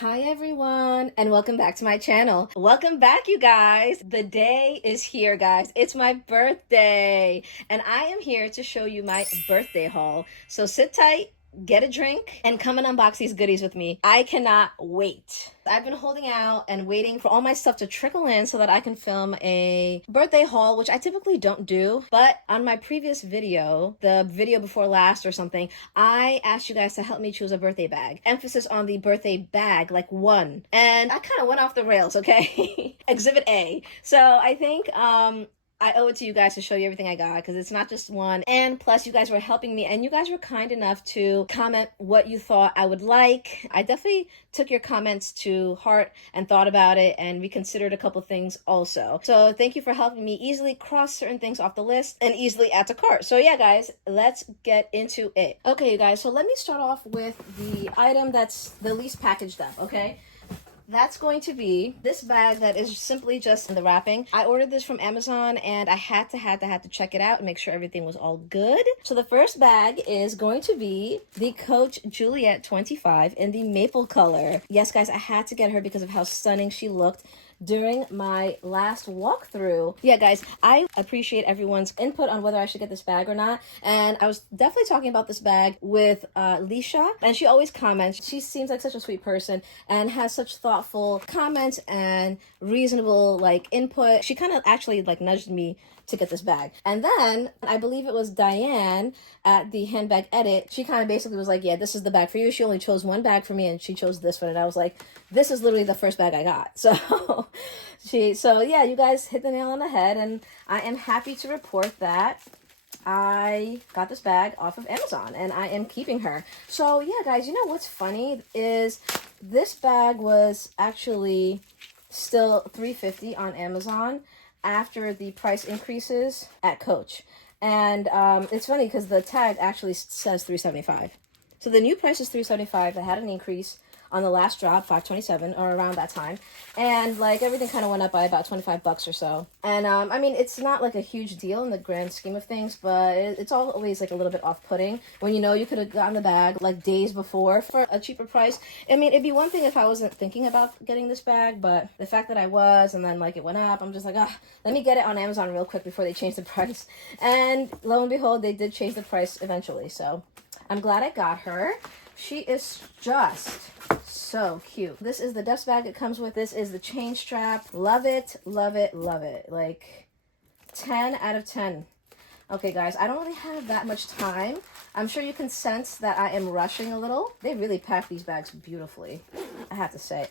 Hi everyone, and welcome back to my channel. Welcome back, you guys. The day is here, guys. It's my birthday, and I am here to show you my birthday haul. So sit tight, get a drink, and come and unbox these goodies with me. I cannot wait. I've been holding out and waiting for all my stuff to trickle in so that I can film a birthday haul, which I typically don't do. But on my previous video, the video before last or something, I asked you guys to help me choose a birthday bag. Emphasis on the birthday bag, like one. And I kind of went off the rails, okay? Exhibit A. So I think I owe it to you guys to show you everything I got, because it's not just one. And plus, you guys were helping me, and you guys were kind enough to comment what you thought I would like. I definitely took your comments to heart and thought about it and reconsidered a couple things also. So thank you for helping me easily cross certain things off the list and easily add to cart. So yeah, guys, let's get into it. Okay, you guys, so let me start off with the item that's the least packaged up, okay? That's going to be this bag that is simply just in the wrapping. I ordered this from Amazon, and I had to check it out and make sure everything was all good. So the first bag is going to be the Coach Juliet 25 in the maple color. Yes, guys, I had to get her because of how stunning she looked during my last walkthrough. Yeah, guys, I appreciate everyone's input on whether I should get this bag or not. And I was definitely talking about this bag with Leisha, and she always comments. She seems like such a sweet person and has such thoughtful comments and reasonable input. She kind of actually nudged me to get this bag. And then I believe it was Diane at the handbag edit. She kind of basically was like, yeah, this is the bag for you. She only chose one bag for me, and she chose this one. And I was like, this is literally the first bag I got. So so yeah, you guys hit the nail on the head, and I am happy to report that I got this bag off of Amazon, and I am keeping her. So yeah, guys, you know what's funny is this bag was actually still $350 on Amazon after the price increases at Coach. And it's funny because the tag actually says $375. So the new price is $375. They had an increase on the last drop, $527, or around that time. And everything kind of went up by about $25 or so. And I mean, it's not a huge deal in the grand scheme of things, but it's always a little bit off-putting when you could have gotten the bag days before for a cheaper price. I mean, it'd be one thing if I wasn't thinking about getting this bag, but the fact that I was, and then it went up, I'm just let me get it on Amazon real quick before they change the price. And lo and behold, they did change the price eventually. So I'm glad I got her. She is just so cute. This is the dust bag it comes with. This is the chain strap. Love it, love it, love it. 10 out of 10. Okay, guys, I don't really have that much time. I'm sure you can sense that I am rushing a little. They really pack these bags beautifully, I have to say.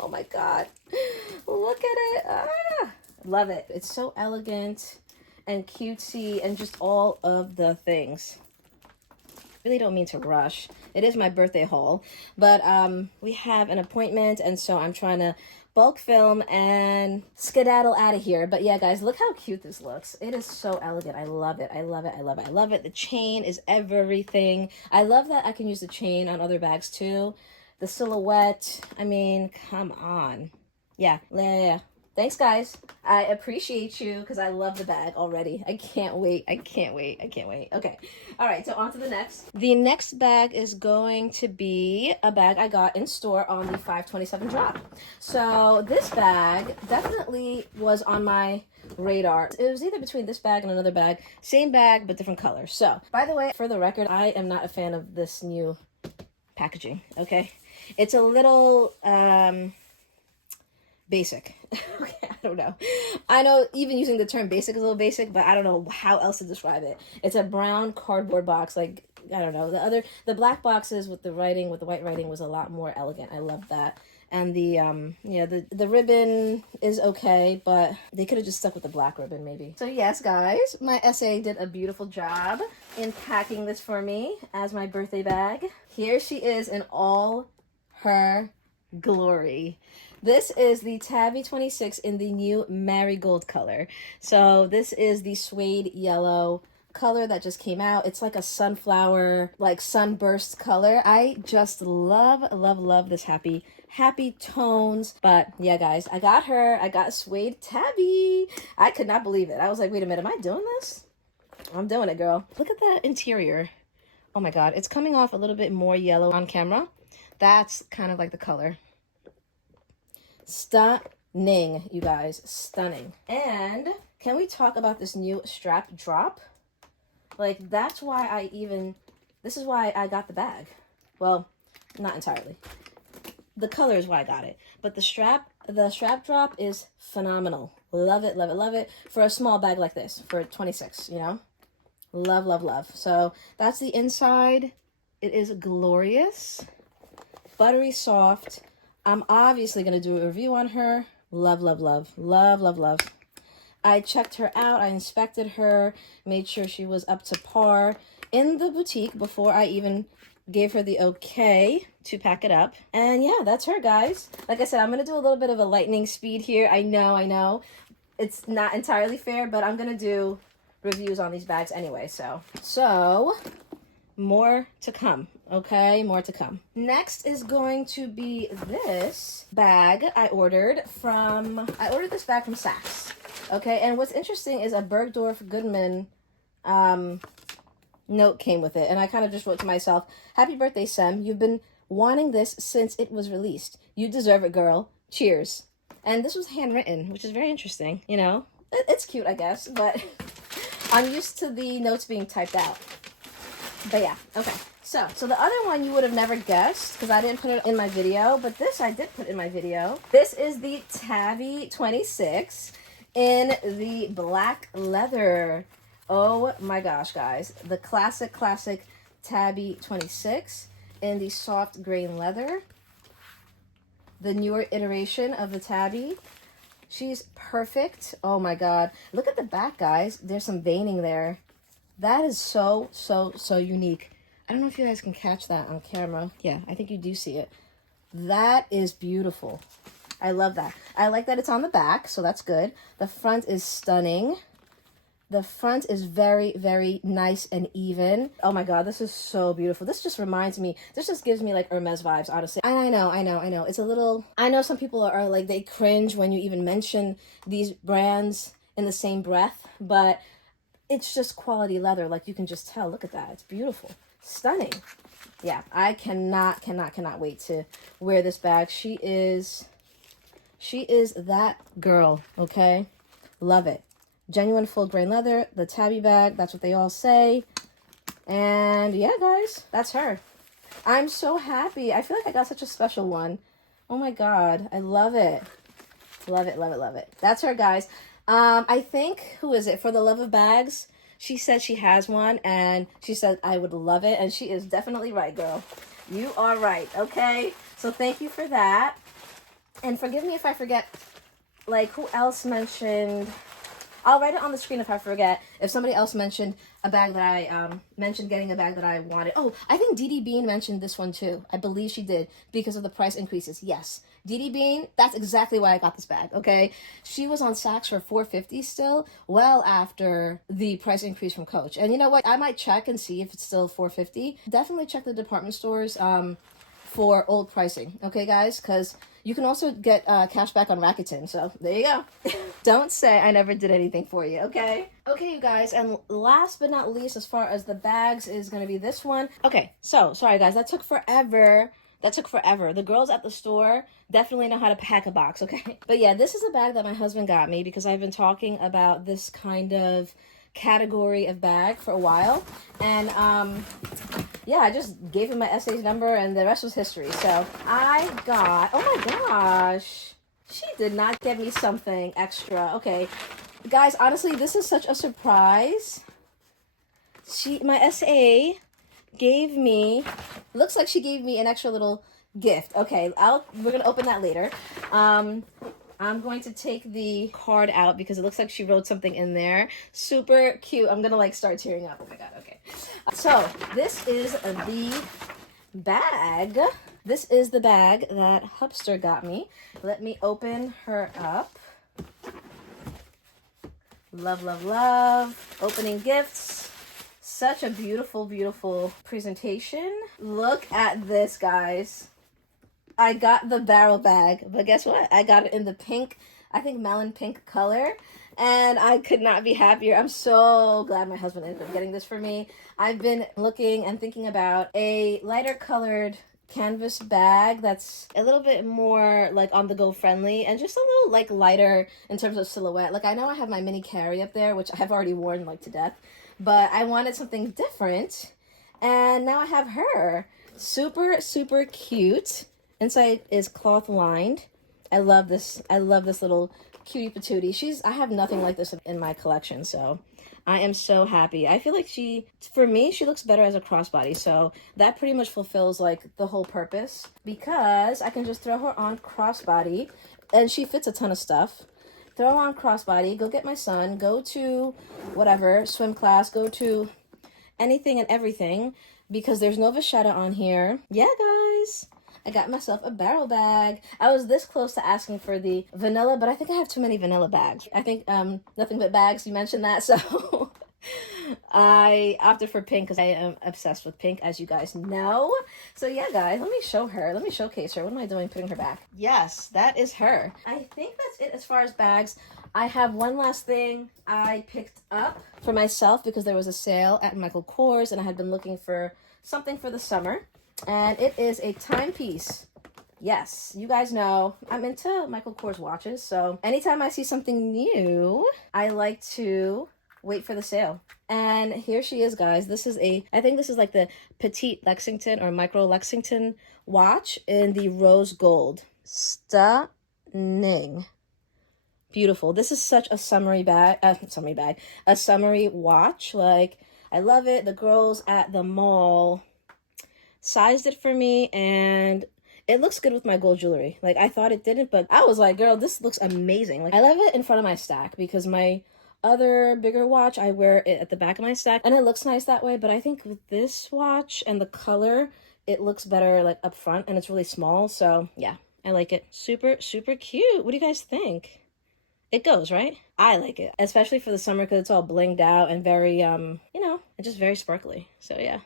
Oh my God. Look at it. Ah, love it. It's so elegant and cutesy and just all of the things. Really don't mean to rush. It is my birthday haul, but we have an appointment, and so I'm trying to bulk film and skedaddle out of here. But yeah, guys, look how cute this looks. It is so elegant. I love it. I love it. I love it. I love it. The chain is everything. I love that I can use the chain on other bags too. The silhouette. I mean, come on. Yeah. Thanks, guys. I appreciate you because I love the bag already. I can't wait. I can't wait. I can't wait. Okay. All right. So on to the next. The next bag is going to be a bag I got in store on the 5/27 drop. So this bag definitely was on my radar. It was either between this bag and another bag. Same bag, but different color. So, by the way, for the record, I am not a fan of this new packaging. Okay. It's a little, basic. Okay, I don't know. I know even using the term basic is a little basic, but I don't know how else to describe it. It's a brown cardboard box. I don't know. The black boxes with the writing, with the white writing, was a lot more elegant. I love that. And the ribbon is okay, but they could have just stuck with the black ribbon maybe. So yes, guys, my SA did a beautiful job in packing this for me as my birthday bag. Here she is in all her glory. This is the Tabby 26 in the new marigold color. So this is the suede yellow color that just came out. It's like a sunflower, sunburst color. I just love, love, love this happy tones. But yeah, guys, I got her. I got suede Tabby. I could not believe it. I was like, wait a minute, am I doing this? I'm doing it, girl. Look at that interior. Oh my God, it's coming off a little bit more yellow on camera. That's kind of like the color. Stunning, you guys. Stunning. And can we talk about this new strap drop? Like, that's why this is why I got the bag. Well, not entirely. The color is why I got it. But the strap drop is phenomenal. Love it, love it, love it. For a small bag like this, for 26, you know? Love, love, love. So that's the inside. It is glorious. Buttery soft. I'm obviously going to do a review on her. Love, love, love. Love, love, love. I checked her out. I inspected her. Made sure she was up to par in the boutique before I even gave her the okay to pack it up. And yeah, that's her, guys. Like I said, I'm going to do a little bit of a lightning speed here. I know. It's not entirely fair, but I'm going to do reviews on these bags anyway. So more to come. Okay, more to come. Next is going to be this bag I ordered this bag from Saks. Okay, and what's interesting is a Bergdorf Goodman note came with it, and I kind of just wrote to myself, happy birthday, Sem. You've been wanting this since it was released. You deserve it, girl. Cheers. And this was handwritten, which is very interesting, you know? It's cute, I guess, but I'm used to the notes being typed out. But yeah, okay. So the other one you would have never guessed because I didn't put it in my video, but this I did put in my video. This is the Tabby 26 in the black leather. Oh my gosh, guys. The classic Tabby 26 in the soft grain leather. The newer iteration of the Tabby. She's perfect. Oh my God. Look at the back, guys. There's some veining there. That is so unique. I don't know if you guys can catch that on camera. Yeah, I think you do see it. That is beautiful. I love that. I like that it's on the back, so that's good. The front is stunning. The front is very, very nice and even. Oh my God, this is so beautiful. This just reminds me, this just gives me like Hermes vibes, honestly. And I know. It's a little, I know some people are like, they cringe when you even mention these brands in the same breath, but it's just quality leather. Like you can just tell, look at that. It's beautiful. Stunning. Yeah, I cannot wait to wear this bag. She is that girl, okay? Love it. Genuine full grain leather, the Tabby bag, that's what they all say. And yeah, guys, that's her. I'm so happy. I feel like I got such a special one. Oh my God, I love it. Love it, love it, love it. That's her, guys. I think, who is it? For the Love of Bags, she said she has one, and she said I would love it, and she is definitely right, girl. You are right, okay? So thank you for that. And forgive me if I forget, like, who else mentioned... I'll write it on the screen if I forget. If somebody else mentioned a bag that I mentioned getting a bag that I wanted. Oh, I think Dee Bean mentioned this one too. I believe she did because of the price increases. Yes, Dee Bean, that's exactly why I got this bag, okay? She was on Saks for $450 still, well after the price increase from Coach. And you know what? I might check and see if it's still $450. Definitely check the department stores for old pricing, okay, guys? Because you can also get cashback on Rakuten, so there you go. Don't say I never did anything for you, okay? Okay, you guys, and last but not least, as far as the bags, is going to be this one. Okay, so, sorry guys, that took forever. The girls at the store definitely know how to pack a box, okay? But yeah, this is a bag that my husband got me because I've been talking about this kind of category of bag for a while. And yeah, I just gave him my SA's number and the rest was history. So I got, oh my gosh, she did not get me something extra. Okay, guys, honestly, this is such a surprise. My SA gave me, looks like she gave me an extra little gift. Okay, we're gonna open that later. I'm going to take the card out because it looks like she wrote something in there. Super cute. I'm gonna like start tearing up. Oh my God, okay. So this is the bag. This is the bag that Hubster got me. Let me open her up. Love, love, love. Opening gifts. Such a beautiful, beautiful presentation. Look at this, guys. I got the barrel bag, but guess what? I got it in the pink, I think melon pink color, and I could not be happier. I'm so glad my husband ended up getting this for me. I've been looking and thinking about a lighter colored canvas bag that's a little bit more like on the go friendly and just a little like lighter in terms of silhouette. Like I know I have my mini carry up there, which I've already worn like to death, but I wanted something different, and now I have her. Super, super cute. Inside is cloth lined. I love this. I love this little cutie patootie. I have nothing like this in my collection, so I am so happy. I feel like for me, she looks better as a crossbody. So that pretty much fulfills like the whole purpose, because I can just throw her on crossbody and she fits a ton of stuff. Throw her on crossbody, go get my son, go to whatever, swim class, go to anything and everything, because there's no vachetta on here. Yeah, guys. I got myself a barrel bag. I was this close to asking for the vanilla, but I think I have too many vanilla bags. I think Nothing But Bags, you mentioned that, so I opted for pink because I am obsessed with pink, as you guys know. So yeah, guys, let me show her. Let me showcase her. What am I doing putting her back? Yes, that is her. I think that's it as far as bags. I have one last thing I picked up for myself because there was a sale at michaelkors and I had been looking for something for the summer. And it is a timepiece. Yes, you guys know I'm into michaelkors watches, so anytime I see something new, I like to wait for the sale. And here she is, guys. I think this is like the Petite Lexington or Micro Lexington watch in the rose gold. Stunning. Beautiful. This is such a summery watch. Like, I love it. The girls at the mall sized it for me, and it looks good with my gold jewelry. Like, I thought it didn't, but I was like, girl, this looks amazing. Like, I love it in front of my stack because my other bigger watch, I wear it at the back of my stack, and it looks nice that way. But I think with this watch and the color, it looks better like up front, and it's really small. So yeah, I like it. Super, super cute. What do you guys think? It goes, right? I like it, especially for the summer because it's all blinged out and very, just very sparkly. So yeah.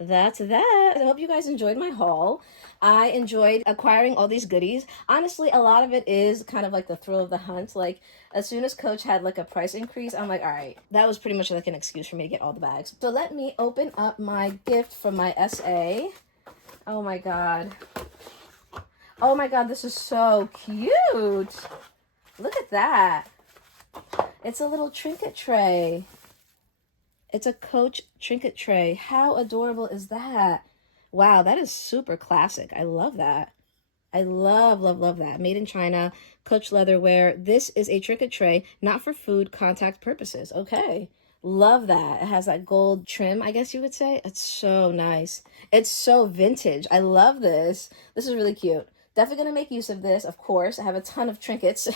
That's that. I hope you guys enjoyed my haul. I enjoyed acquiring all these goodies. Honestly, a lot of it is kind of like the thrill of the hunt. Like, as soon as Coach had like a price increase, I'm like, all right, that was pretty much like an excuse for me to get all the bags. So let me open up my gift from my SA. Oh my God. Oh my God, this is so cute. Look at that. It's a little trinket tray. It's a Coach trinket tray. How adorable is that? Wow, that is super classic. I love that. I love, love, love that. Made in China, Coach leatherware. This is a trinket tray, not for food contact purposes. Okay. Love that. It has that gold trim, I guess you would say. It's so nice. It's so vintage. I love this. This is really cute. Definitely going to make use of this, of course. I have a ton of trinkets.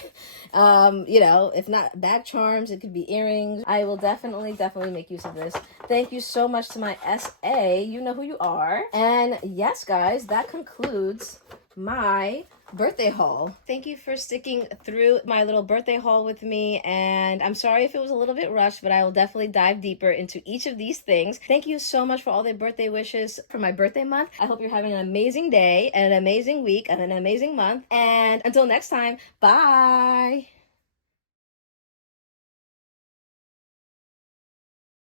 If not bag charms, it could be earrings. I will definitely make use of this. Thank you so much to my SA. You know who you are. And yes, guys, that concludes my birthday haul. Thank you for sticking through my little birthday haul with me, and I'm sorry if it was a little bit rushed, but I will definitely dive deeper into each of these things. Thank you so much for all the birthday wishes for my birthday month. I hope you're having an amazing day and an amazing week and an amazing month, and until next time, bye.